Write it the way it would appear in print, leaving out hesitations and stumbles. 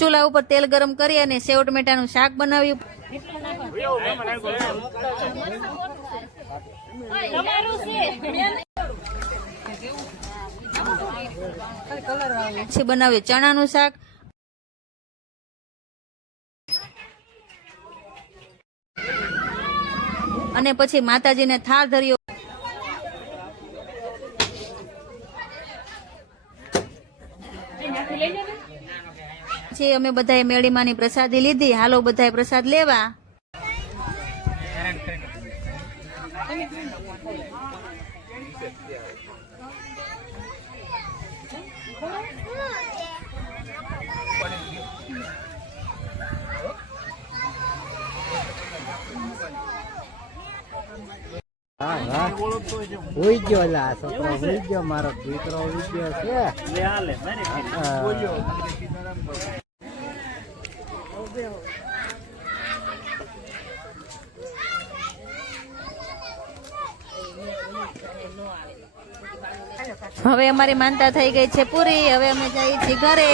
ચૂલા ઉપર તેલ ગરમ કરી અને સેવ ટમેટાનું શાક બનાવ્યું. પછી બનાવ્યું ચણાનું શાક. અને પછી માતાજીને થાળ ધર્યો. પછી અમે બધાએ મેળીમાંની પ્રસાદી લીધી. હાલો બધાએ પ્રસાદ લેવા. ઉઈ ગયો લા છોકરો, ઉઈ ગયો મારો દીકરો, ઉઈ ગયો છે. હવે અમારી માનતા થઈ ગઈ છે પૂરી. હવે અમે જઈએ છીએ ઘરે.